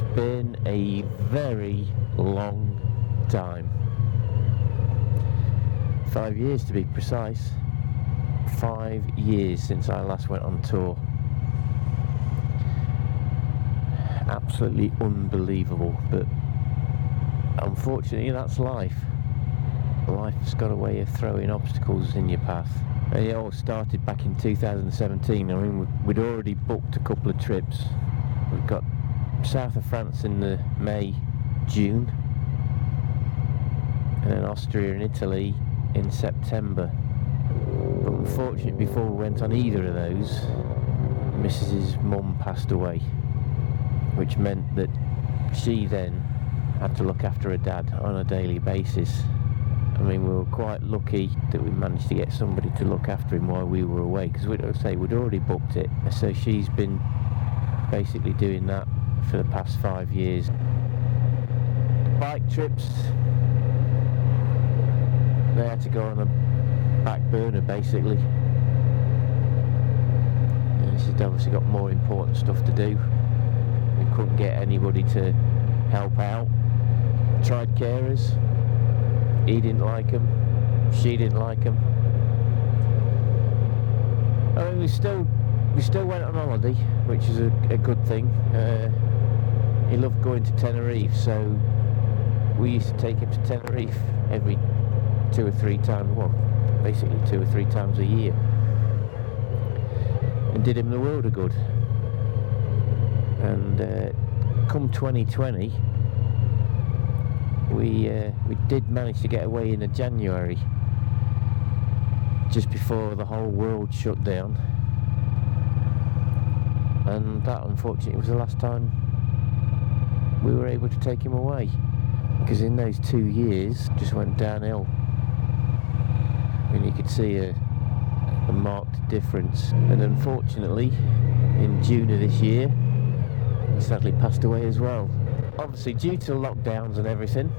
It's been a very long time. 5 years to be precise. 5 years since I last went on tour. Absolutely unbelievable, but unfortunately that's life. Life's got a way of throwing obstacles in your path. And it all started back in 2017. I mean, we'd already booked a couple of trips. We've got south of France in the May, June, and then Austria and Italy in September. But unfortunately, before we went on either of those, Mrs.'s mum passed away, which meant that she then had to look after her dad on a daily basis. I mean, we were quite lucky that we managed to get somebody to look after him while we were away, because we'd already booked it. So she's been basically doing that for the past 5 years. Bike trips, they had to go on a back burner basically. And she's obviously got more important stuff to do. We couldn't get anybody to help out. Tried carers. He didn't like them. She didn't like them. I mean, we still went on holiday, which is a good thing. He loved going to Tenerife, so we used to take him to Tenerife every 2 or 3 times, well, basically 2 or 3 times a year, and did him the world of good. And come 2020, we did manage to get away in January, just before the whole world shut down. And that, unfortunately, was the last time we were able to take him away, because in those 2 years just went downhill. I mean, you could see a marked difference. And unfortunately, in June of this year, he sadly passed away as well. Obviously, due to lockdowns and everything,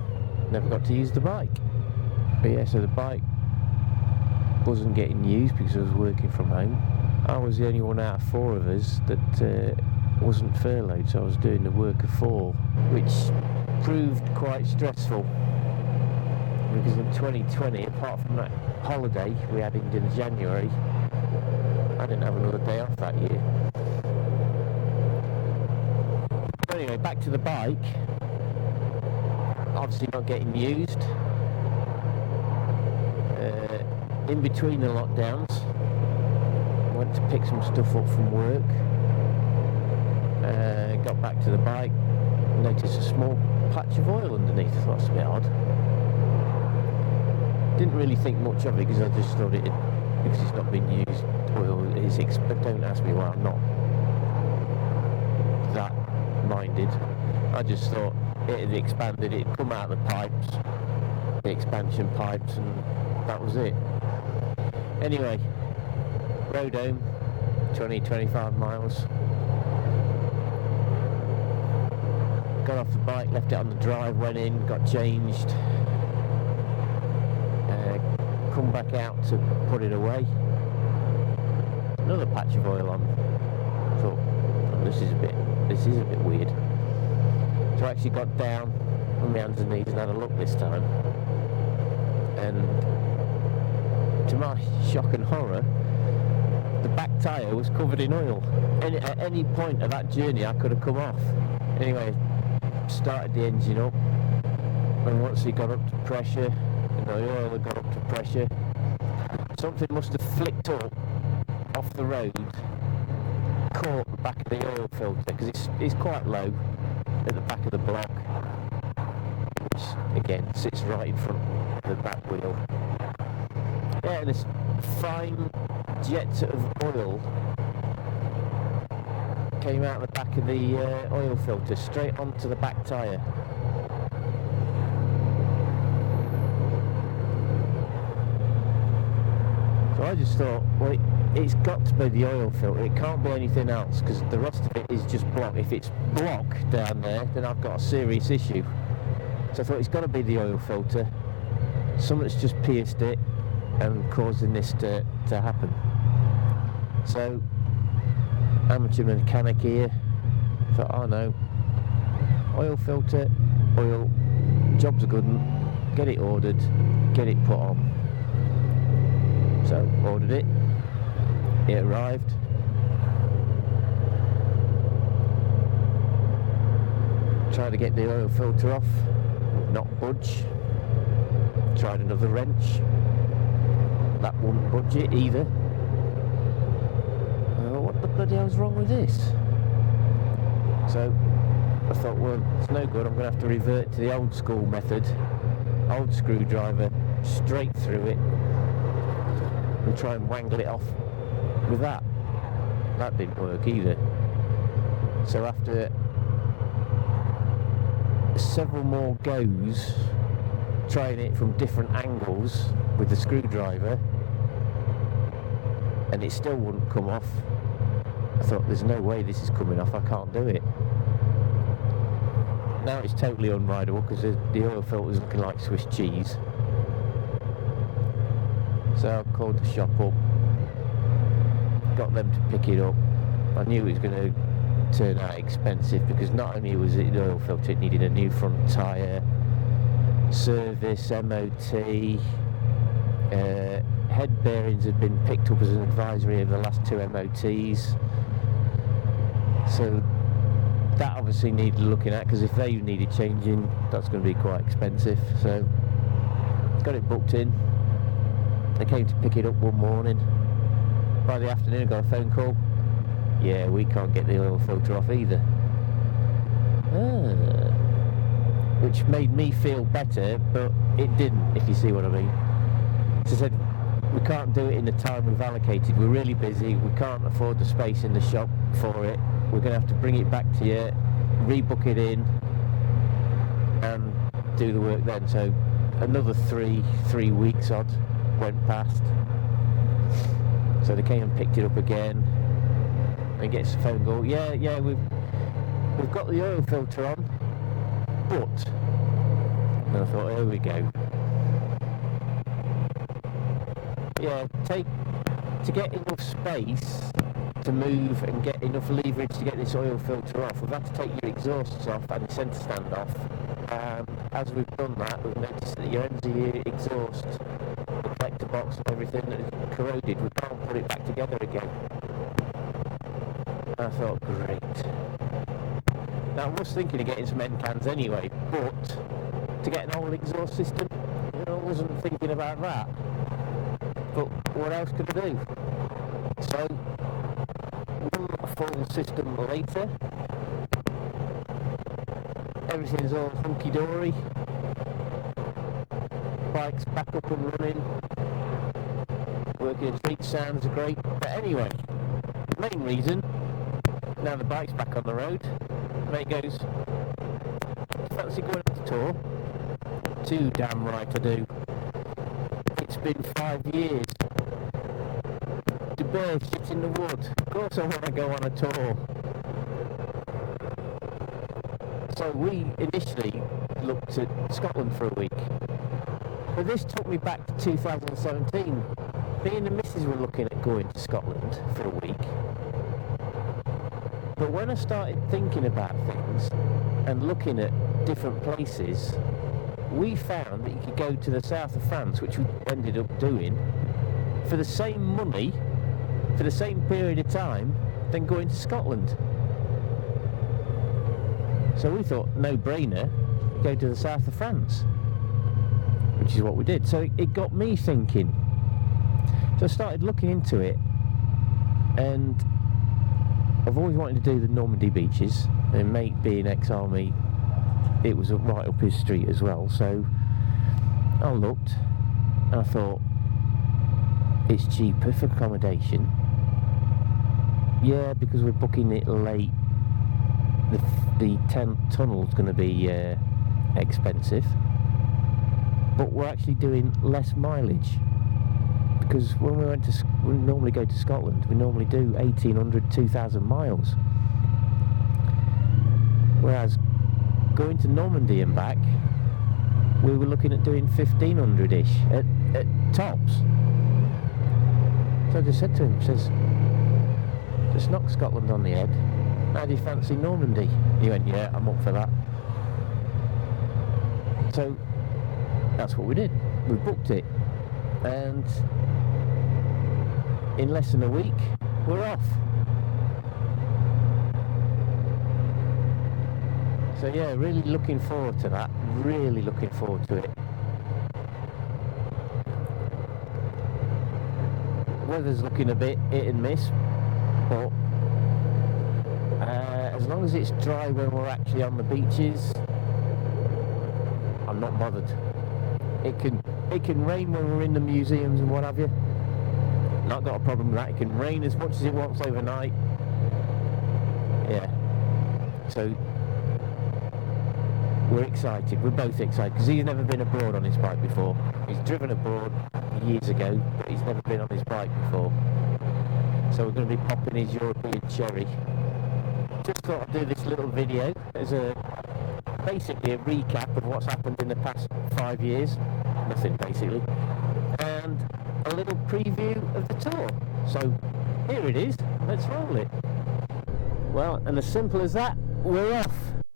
never got to use the bike. But yeah, so the bike wasn't getting used because I was working from home. I was the only one out of 4 of us that wasn't furloughed, so I was doing the work of 4, which proved quite stressful, because in 2020, apart from that holiday we had in January, I didn't have another day off that year. But anyway, back to the bike. Obviously not getting used. In between the lockdowns, went to pick some stuff up from work, got back to the bike, noticed a small patch of oil underneath. I thought, that's a bit odd. Didn't really think much of it, because I just thought because it's not been used, oil is but don't ask me why. I'm not that minded. I just thought it had expanded, it had come out of the pipes, the expansion pipes, and that was it. Anyway, rode home, 20-25 miles. Got off the bike, left it on the drive, went in, got changed, come back out to put it away. Another patch of oil on. Thought, oh, this is a bit weird. So I actually got down on my hands and knees and had a look this time. And to my shock and horror, the back tyre was covered in oil. At any point of that journey I could have come off. Anyway, started the engine up, and once it got up to pressure, and the oil had got up to pressure, something must have flicked up off the road, caught the back of the oil filter, because it's quite low at the back of the block, which again sits right in front of the back wheel. Yeah, and this fine jet of oil came out the back of the oil filter, straight onto the back tyre. So I just thought, well, it's got to be the oil filter, it can't be anything else, because the rest of it is just block. If it's block down there, then I've got a serious issue. So I thought, it's got to be the oil filter. Something's just pierced it and causing this to happen. So, amateur mechanic here, thought, oh no, oil filter, oil, job's a good one, get it ordered, get it put on. So ordered it, it arrived. Tried to get the oil filter off, would not budge. Tried another wrench, that wouldn't budge it either. What the bloody hell's wrong with this? So I thought, well, it's no good, I'm going to have to revert to the old school method. Old screwdriver, straight through it, and try and wangle it off with that. That didn't work either. So after several more goes, trying it from different angles with the screwdriver, and it still wouldn't come off, I thought, there's no way this is coming off, I can't do it. Now it's totally unrideable because the oil filter is looking like Swiss cheese. So I called the shop up, got them to pick it up. I knew it was going to turn out expensive because not only was it the oil filter, it needed a new front tyre, service, MOT, head bearings had been picked up as an advisory over the last 2 MOTs. So that obviously needed looking at, because if they needed changing, that's going to be quite expensive. So got it booked in. They came to pick it up one morning. By the afternoon I got a phone call. Yeah, we can't get the oil filter off either. Which made me feel better, but it didn't, if you see what I mean. So I said, we can't do it in the time we've allocated, we're really busy, we can't afford the space in the shop for it, we're going to have to bring it back to you, rebook it in, and do the work then. So another three weeks odd went past. So they came and picked it up again, and gets a phone call, yeah, we've got the oil filter on, but, and I thought, here we go. Yeah, to get enough space to move and get enough leverage to get this oil filter off, we've had to take your exhausts off and the centre stand off. And as we've done that, we've noticed that your ends of your exhaust, the collector box and everything is corroded. We can't put it back together again. And I thought, great. Now I was thinking of getting some end cans anyway, but to get an old exhaust system, I wasn't thinking about that. But what else could I do? So, one full system later, everything's all hunky-dory, bike's back up and running, working treat, sounds are great. But anyway, the main reason, now the bike's back on the road, mate goes, fancy going on a tour? Too damn right I do. It's been 5 years. The bear shit in the wood. Of course I want to go on a tour. So we initially looked at Scotland for a week. But this took me back to 2017. Me and the missus were looking at going to Scotland for a week. But when I started thinking about things and looking at different places, we found that you could go to the south of France, which we ended up doing, for the same money, for the same period of time, than going to Scotland. So we thought, no brainer, go to the south of France, which is what we did. So it got me thinking. So I started looking into it, and I've always wanted to do the Normandy beaches, and mate being ex-army, it was right up his street as well. So I looked and I thought, it's cheaper for accommodation. Yeah, because we're booking it late, the tunnel's going to be expensive, but we're actually doing less mileage, because when we normally go to Scotland, we normally do 1,800, 2,000 miles, whereas going to Normandy and back, we were looking at doing 1,500-ish at tops. So I just said to him, just knock Scotland on the head. How do you fancy Normandy? He went, yeah, I'm up for that. So that's what we did. We booked it, and in less than a week we're off. So yeah, really looking forward to that, really looking forward to it. Weather's looking a bit hit and miss, but as long as it's dry when we're actually on the beaches, I'm not bothered. It can rain when we're in the museums and what have you. Not got a problem with that. It can rain as much as it wants overnight. Yeah. So we're excited. We're both excited because he's never been abroad on his bike before. He's driven abroad years ago, but he's never been on his bike before. So we're going to be popping his European cherry. Just thought I'd do this little video as basically a recap of what's happened in the past 5 years. Nothing basically. And a little preview of the tour. So here it is. Let's roll it. Well, and as simple as that, we're off.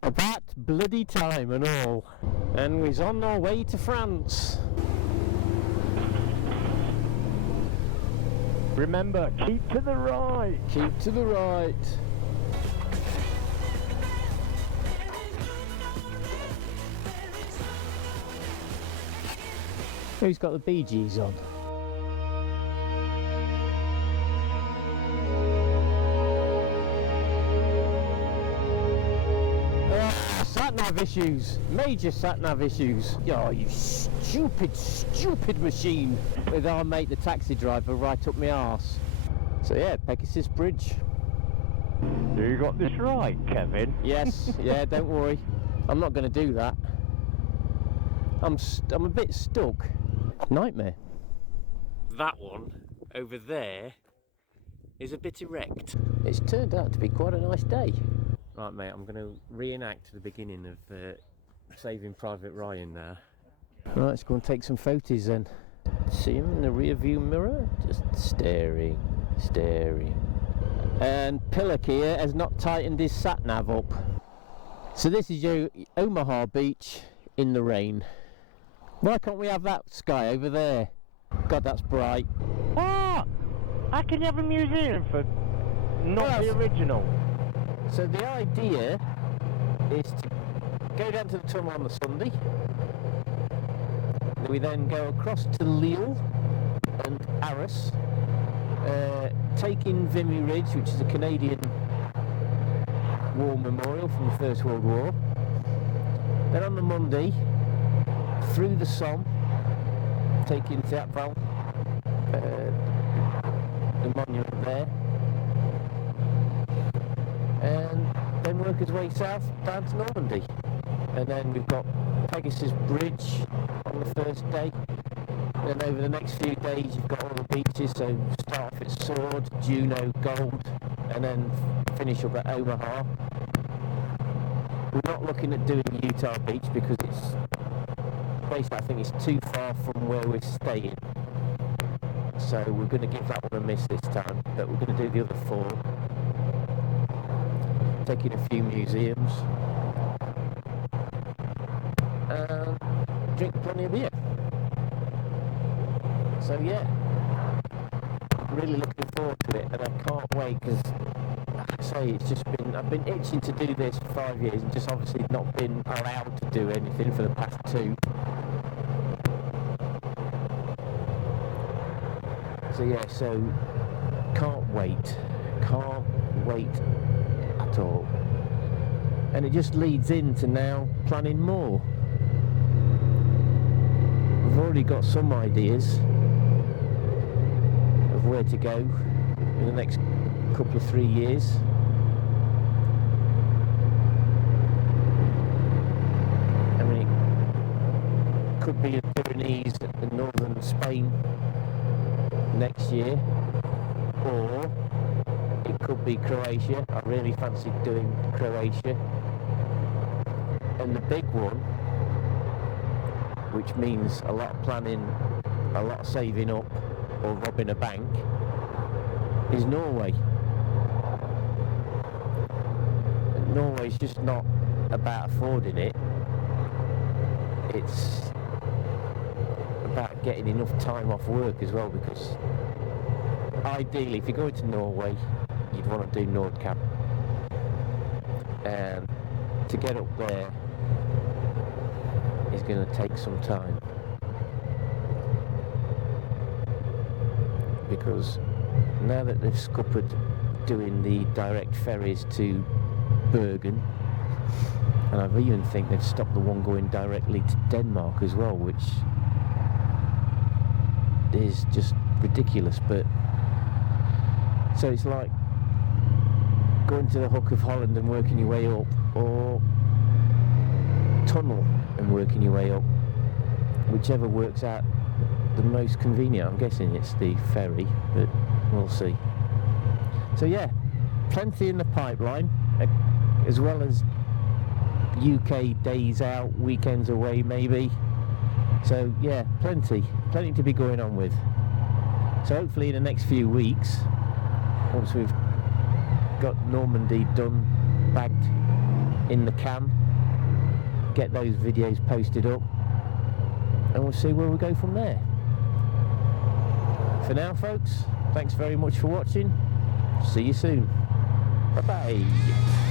About bloody time and all. And we're on our way to France. Remember, keep to the right. Keep to the right. Who's got the Bee Gees on? Sat-nav issues, major sat-nav issues. Oh, you stupid machine. With our mate the taxi driver right up my arse. So yeah, Pegasus Bridge. You got this right, Kevin. Yes, yeah, don't worry. I'm not going to do that. I'm a bit stuck. Nightmare. That one over there is a bit erect. It's turned out to be quite a nice day. Right, mate, I'm going to reenact the beginning of Saving Private Ryan now. Right, let's go and take some photos then. See him in the rear view mirror? Just staring. And Pillock here has not tightened his sat-nav up. So this is your Omaha beach in the rain. Why can't we have that sky over there? God, that's bright. Ah! How can you have a museum for not the original? So the idea is to go down to the tunnel on the Sunday. We then go across to Lille and Arras, take in Vimy Ridge, which is a Canadian war memorial from the First World War. Then on the Monday, through the Somme, take in Thiepval, the monument there, and then work his way south down to Normandy. And then we've got Pegasus Bridge on the first day. And then over the next few days you've got all the beaches, so start off at Sword, Juno, Gold, and then finish up at Omaha. We're not looking at doing Utah Beach because it's basically, I think it's too far from where we're staying. So we're going to give that one a miss this time, but we're going to do the other 4. Taking a few museums. And drink plenty of beer. So yeah, really looking forward to it, and I can't wait because, like I say, it's just been, I've been itching to do this for 5 years and just obviously not been allowed to do anything for the past 2. So yeah, so can't wait at all. And it just leads into now planning more. We've already got some ideas of where to go in the next couple of 3 years. I mean, it could be the Pyrenees and northern Spain next year, or it could be Croatia. I really fancy doing Croatia. And the big one, which means a lot of planning, a lot of saving up, or robbing a bank, is Norway. And Norway's just not about affording it. it's about getting enough time off work as well, because ideally if you're going to Norway you'd want to do Nordkapp, and to get up there is going to take some time, because now that they've scuppered doing the direct ferries to Bergen, and I even think they've stopped the one going directly to Denmark as well, which is just ridiculous. But so it's like going to the Hook of Holland and working your way up, or tunnel and working your way up, whichever works out the most convenient. I'm guessing it's the ferry, but we'll see. So yeah, plenty in the pipeline, as well as UK days out, weekends away maybe. So yeah, plenty to be going on with. So hopefully in the next few weeks, once we've got Normandy done, bagged in the can, get those videos posted up, and we'll see where we go from there. For now folks, thanks very much for watching. See you soon. Bye bye.